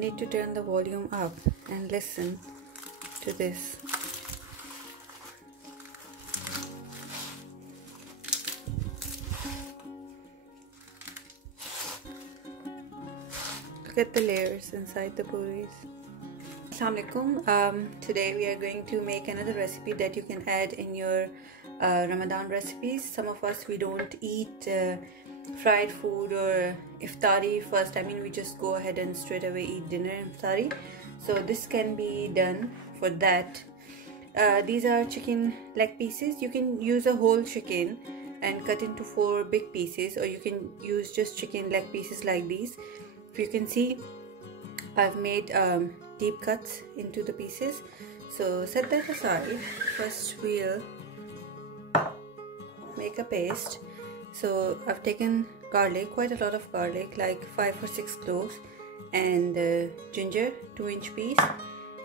need to turn the volume up and listen to this. Look at the layers inside the puris. Assalamualaikum. Today we are going to make another recipe that you can add in your Ramadan recipes. Some of us, we don't eat fried food or iftari first. I mean, we just go ahead and straight away eat dinner and iftari. So this can be done for that. These are chicken leg pieces. You can use a whole chicken and cut into 4 big pieces, or you can use just chicken leg pieces like these. If you can see, I've made deep cuts into the pieces. So set that aside. First we'll make a paste. So I've taken garlic, quite a lot of garlic, like 5 or 6 cloves, and ginger, 2-inch piece,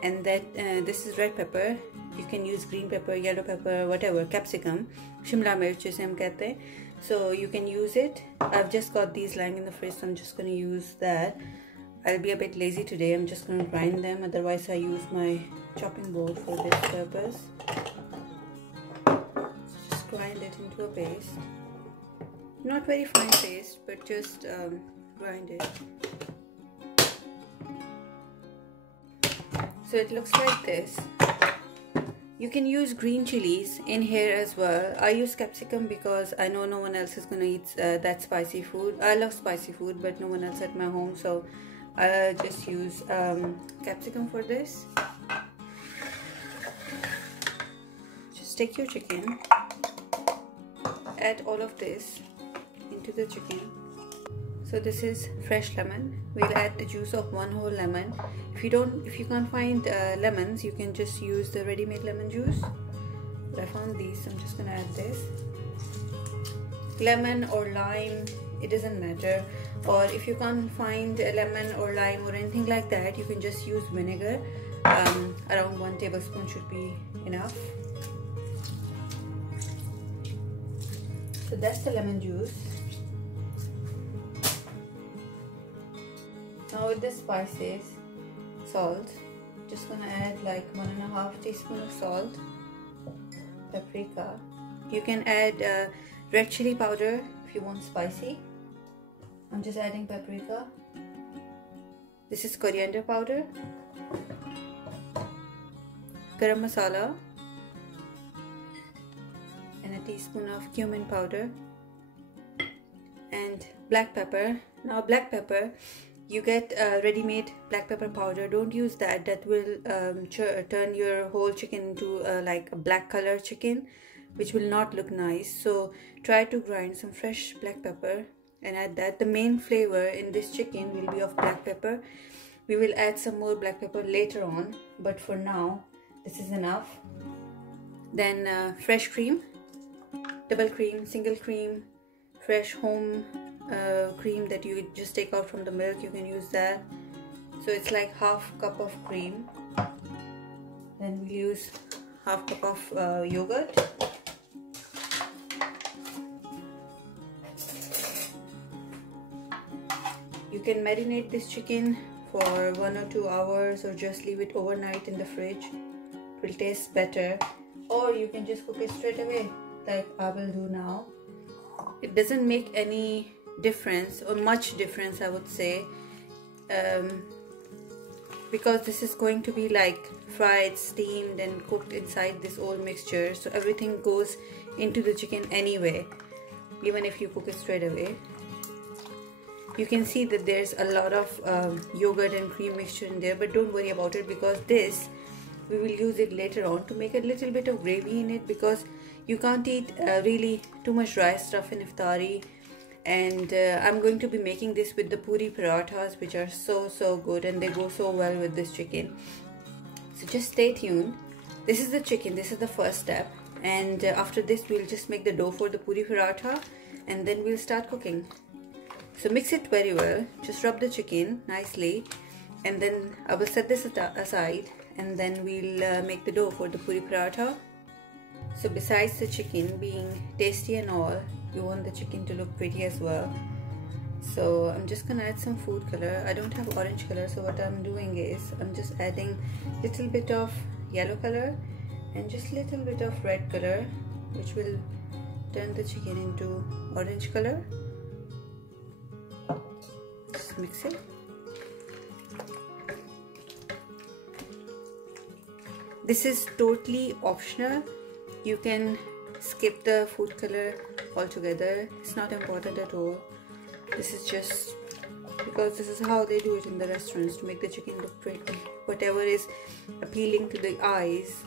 and that this is red pepper. You can use green pepper, yellow pepper, whatever, capsicum, shimla mirch jise hum kehte hain. So you can use it. I've just got these lying in the fridge, so I'm just going to use that. I'll be a bit lazy today. I'm just going to grind them. Otherwise, I use my chopping board for this purpose. Just grind it into a paste. Not very fine paste, but just grind it. So it looks like this. You can use green chilies in here as well. I use capsicum because I know no one else is going to eat that spicy food. I love spicy food, but no one else at my home, so I'll just use capsicum for this. Just take your chicken, add all of this into the chicken. So this is fresh lemon. We'll add the juice of 1 whole lemon. If you can't find lemons, you can just use the ready-made lemon juice. But I found these, so I'm just gonna add this. Lemon or lime, it doesn't matter. Or if you can't find a lemon or lime or anything like that, you can just use vinegar. Around 1 tablespoon should be enough. So that's the lemon juice. Now with the spices, salt, just gonna add like 1.5 teaspoon of salt, paprika. You can add red chili powder if you want spicy. I'm just adding paprika. This is coriander powder, garam masala, and a teaspoon of cumin powder, and black pepper. Now black pepper, you get ready-made black pepper powder. Don't use that. That will turn your whole chicken into like a black color chicken, which will not look nice. So try to grind some fresh black pepper and add that. The main flavor in this chicken will be of black pepper. We will add some more black pepper later on, but for now this is enough. Then fresh cream, double cream, single cream, fresh home cream that you just take out from the milk, you can use that. So it's like 1/2 cup of cream. Then we use 1/2 cup of yogurt. You can marinate this chicken for 1 or 2 hours, or just leave it overnight in the fridge. It will taste better. Or you can just cook it straight away like I will do now. It doesn't make any difference, or much difference I would say, because this is going to be like fried, steamed and cooked inside this old mixture, so everything goes into the chicken anyway, even if you cook it straight away. You can see that there's a lot of yogurt and cream mixture in there, but don't worry about it, because this we will use it later on to make a little bit of gravy in it, because you can't eat really too much dry stuff in iftari. And I'm going to be making this with the Poori Parathas, which are so good, and they go so well with this chicken. So just stay tuned. This is the chicken, this is the first step, and after this we'll just make the dough for the Poori Paratha, and then we'll start cooking. So mix it very well, just rub the chicken nicely, and then I will set this aside, and then we'll make the dough for the Poori Paratha. So besides the chicken being tasty and all, you want the chicken to look pretty as well. So I'm just gonna add some food color. I don't have orange color, so what I'm doing is I'm just adding little bit of yellow color and just little bit of red color, which will turn the chicken into orange color. Just mix it. This is totally optional. You can skip the food color altogether. It's not important at all. This is just because this is how they do it in the restaurants to make the chicken look pretty. Whatever is appealing to the eyes,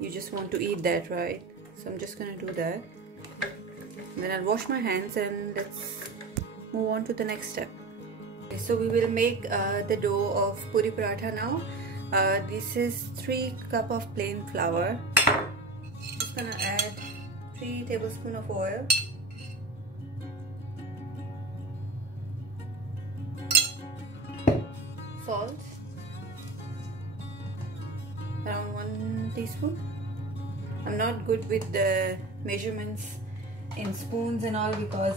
you just want to eat that, right? So I'm just gonna do that. Then I'll wash my hands and let's move on to the next step. Okay, so we will make the dough of Poori Paratha now. This is 3 cups of plain flour. Just gonna add 3 tablespoons of oil. Salt, around 1 teaspoon. I'm not good with the measurements in spoons and all because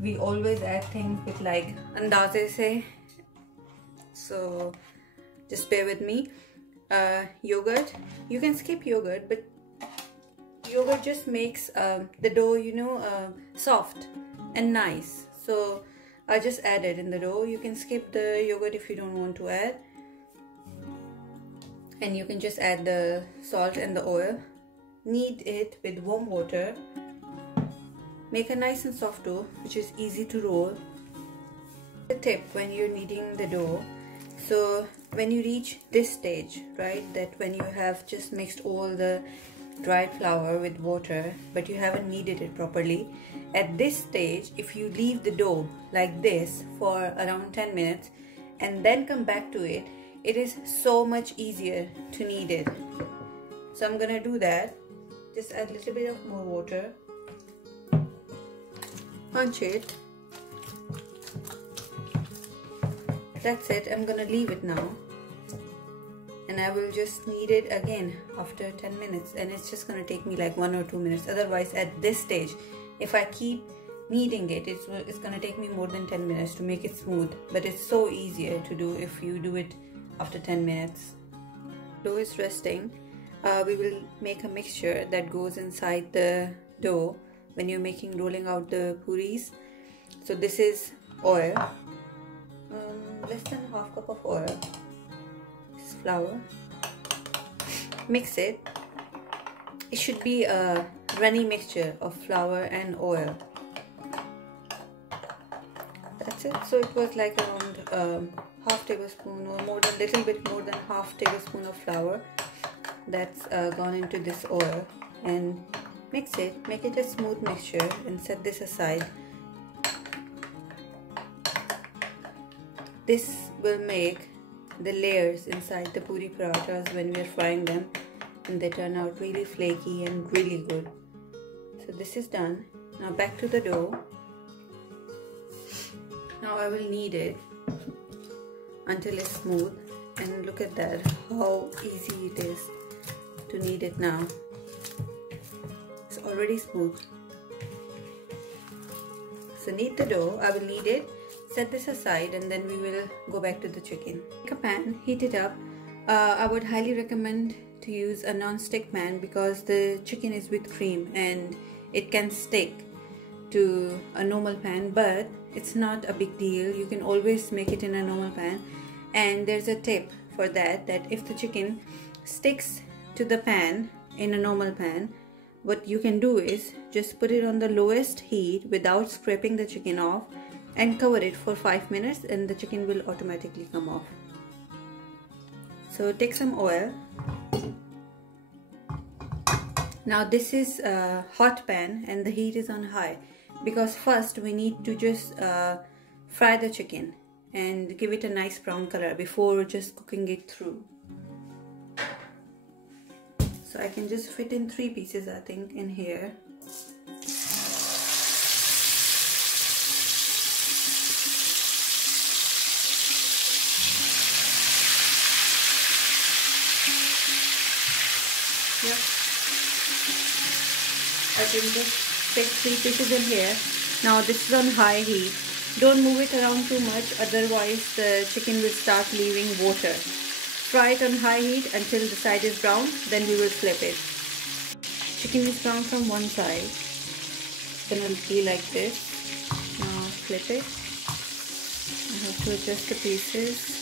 we always add things with like andaze se, so just bear with me. Yogurt, you can skip yogurt, but yogurt just makes the dough, you know, soft and nice. So I just add it in the dough. You can skip the yogurt if you don't want to add, and you can just add the salt and the oil. Knead it with warm water. Make a nice and soft dough which is easy to roll. The tip when you're kneading the dough, so when you reach this stage, right, that when you have just mixed all the dried flour with water but you haven't kneaded it properly, at this stage if you leave the dough like this for around 10 minutes and then come back to it, it is so much easier to knead it. So I'm gonna do that. Just add a little bit of more water, punch it. That's it. I'm gonna leave it now and I will just knead it again after 10 minutes, and it's just gonna take me like 1 or 2 minutes. Otherwise at this stage, if I keep kneading it, it's gonna take me more than 10 minutes to make it smooth, but it's so easier to do if you do it after 10 minutes. Dough is resting. We will make a mixture that goes inside the dough when you're rolling out the puris. So this is oil, less than ½ cup of oil. This is flour. Mix it. It should be a runny mixture of flour and oil. That's it. So it was like around ½ tablespoon or more than, little bit more than ½ tablespoon of flour that's gone into this oil, and mix it, make it a smooth mixture and set this aside. This will make the layers inside the Poori Parathas when we are frying them, and they turn out really flaky and really good. So this is done. Now back to the dough. Now I will knead it until it's smooth, and look at that, how easy it is to knead it now. It's already smooth. So knead the dough. I will knead it, set this aside, and then we will go back to the chicken. Take a pan, heat it up. I would highly recommend to use a non-stick pan because the chicken is with cream and it can stick to a normal pan, but it's not a big deal. You can always make it in a normal pan. And there's a tip for that, that if the chicken sticks to the pan in a normal pan, what you can do is just put it on the lowest heat without scraping the chicken off and cover it for 5 minutes, and the chicken will automatically come off. So take some oil. Now this is a hot pan and the heat is on high, because first we need to just fry the chicken and give it a nice brown color before just cooking it through. So I can just fit in 3 pieces, I think, in here. Yep. I can just take 3 pieces in here Now this is on high heat. Don't move it around too much, otherwise the chicken will start leaving water. Fry it on high heat until the side is brown, then we will flip it. Chicken is brown from one side, then it will be like this. Now flip it. I have to adjust the pieces.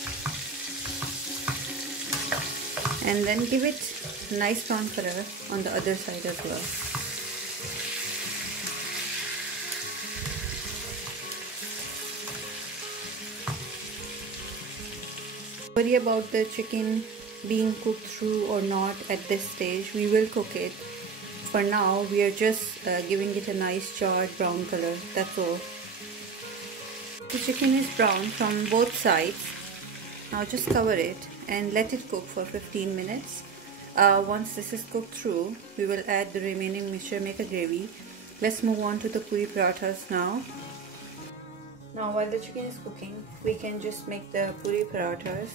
And then give it a nice brown color on the other side as well. Worry about the chicken being cooked through or not at this stage. We will cook it. For now we are just giving it a nice charred brown color, that's all. The chicken is brown from both sides. Now just cover it and let it cook for 15 minutes. Once this is cooked through, we will add the remaining mixture, make a gravy. Let's move on to the Poori Parathas now. Now while the chicken is cooking, we can just make the Poori Parathas.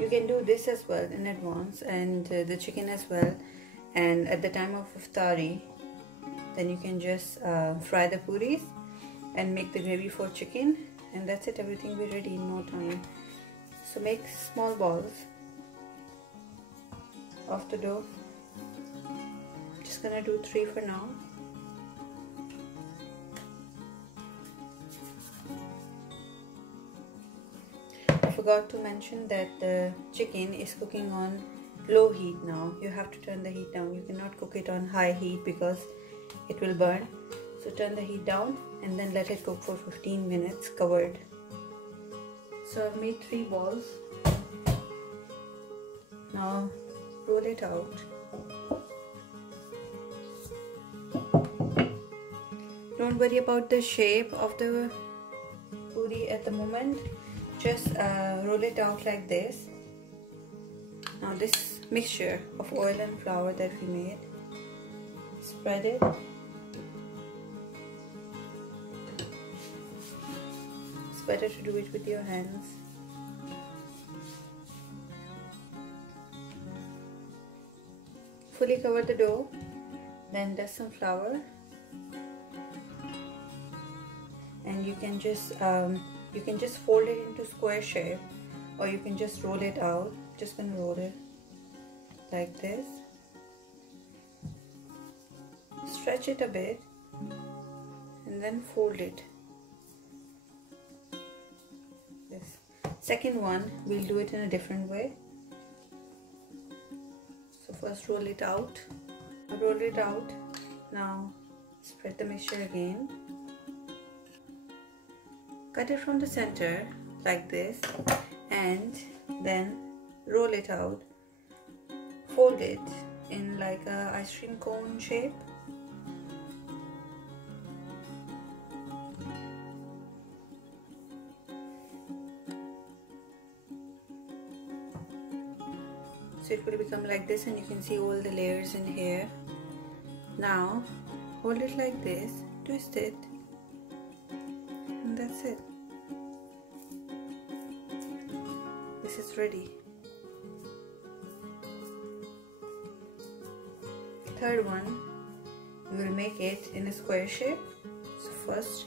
You can do this as well in advance, and the chicken as well. And at the time of Iftari, then you can just fry the puris and make the gravy for chicken, and that's it. Everything will be ready in no time. So make small balls of the dough. Just gonna do 3 for now. I forgot to mention that the chicken is cooking on low heat now. You have to turn the heat down. You cannot cook it on high heat because it will burn. So turn the heat down and then let it cook for 15 minutes covered. So I've made 3 balls. Now roll it out. Don't worry about the shape of the puri at the moment. Just roll it out like this. Now this mixture of oil and flour that we made, spread it. It's better to do it with your hands. Fully cover the dough, then dust some flour, and you can just fold it into square shape, or you can just roll it out. Just gonna roll it like this. Stretch it a bit and then fold it. This second one, we'll do it in a different way. So first roll it out. Roll it out. Now spread the mixture again. Cut it from the center like this, and then roll it out. Fold it in like a ice cream cone shape. So it will become like this, and you can see all the layers in here. Now hold it like this, twist it, and that's it. This is ready. Third one, we will make it in a square shape. So first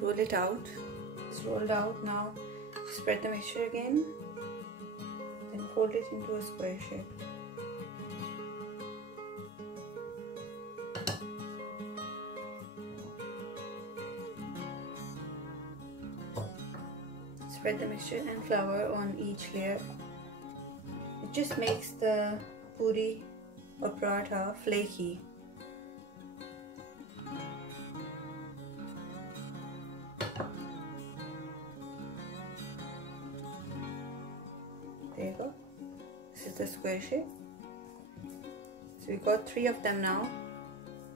roll it out. It's rolled out. Now spread the mixture again, then fold it into a square shape. Spread the mixture and flour on each layer. It just makes the puri or paratha flaky. There you go. This is the square shape. So we got 3 of them now.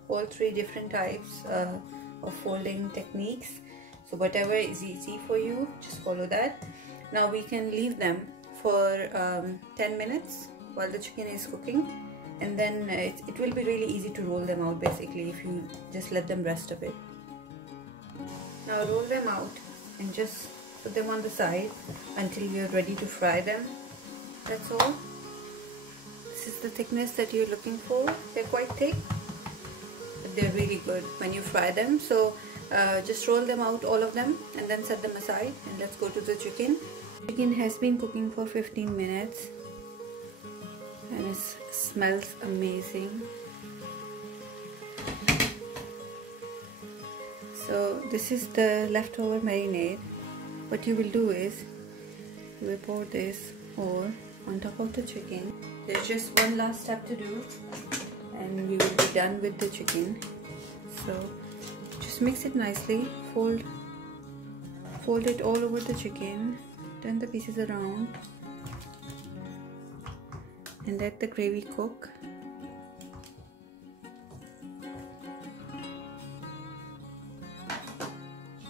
All 3 different types of folding techniques. So whatever is easy for you, just follow that. Now we can leave them for 10 minutes while the chicken is cooking, and then it will be really easy to roll them out basically if you just let them rest a bit. Now roll them out and just put them on the side until you're ready to fry them. That's all. This is the thickness that you're looking for. They're quite thick, but they're really good when you fry them. So just roll them out, all of them, and then set them aside, and let's go to the chicken. Chicken has been cooking for 15 minutes and it smells amazing. So this is the leftover marinade. What you will do is you will pour this all on top of the chicken. There's just one last step to do and we will be done with the chicken. So just mix it nicely, fold it all over the chicken, turn the pieces around and let the gravy cook.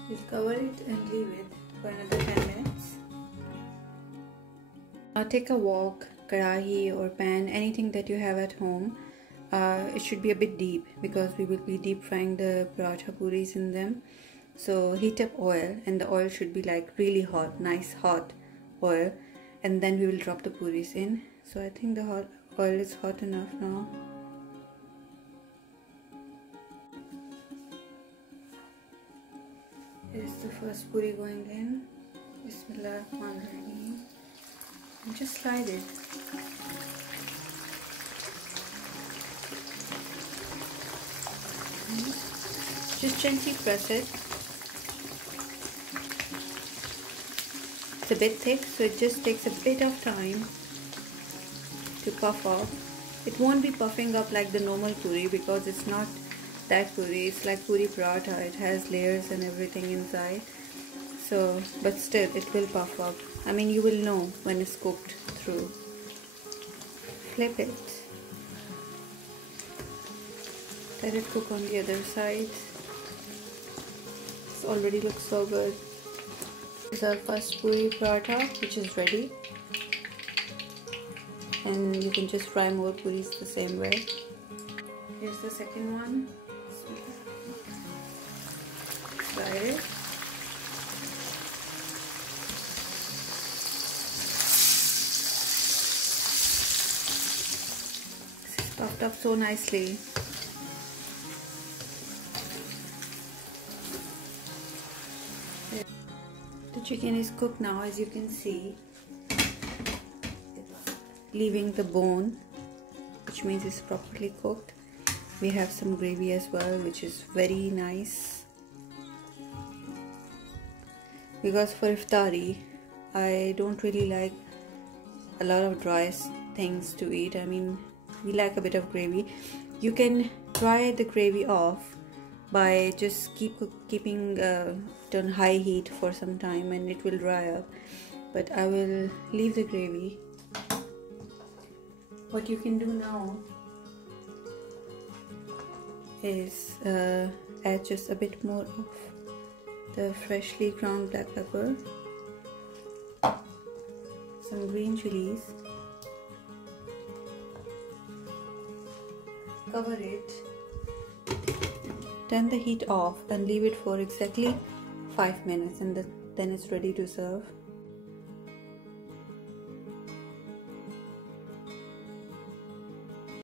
We'll cover it and leave it for another 10 minutes. Now take a wok, karahi or pan, anything that you have at home. It should be a bit deep because we will be deep frying the paratha puris in them. So heat up oil, and the oil should be like really hot, nice hot oil, and then we will drop the puris in. So I think the oil is hot enough now. Here's the first puri going in. Bismillahirrahmanirrahim. And just slide it. Just gently press it. It's a bit thick, so it just takes a bit of time to puff up. It won't be puffing up like the normal puri because it's not that puri. It's like Poori Paratha. It has layers and everything inside. So, but still, it will puff up. I mean, you will know when it's cooked through. Flip it. Let it cook on the other side. This already looks so good. This is our first Poori Paratha, which is ready. And you can just fry more puris the same way. Here's the second one. Fry it. This is puffed up so nicely. The chicken is cooked now, as you can see. Leaving the bone, which means it's properly cooked. We have some gravy as well, which is very nice. Because for iftari, I don't really like a lot of dry things to eat. I mean, we like a bit of gravy. You can dry the gravy off by just keeping it on high heat for some time and it will dry up. But I will leave the gravy. What you can do now is add just a bit more of the freshly ground black pepper, some green chilies, cover it, turn the heat off and leave it for exactly 5 minutes, and then it's ready to serve.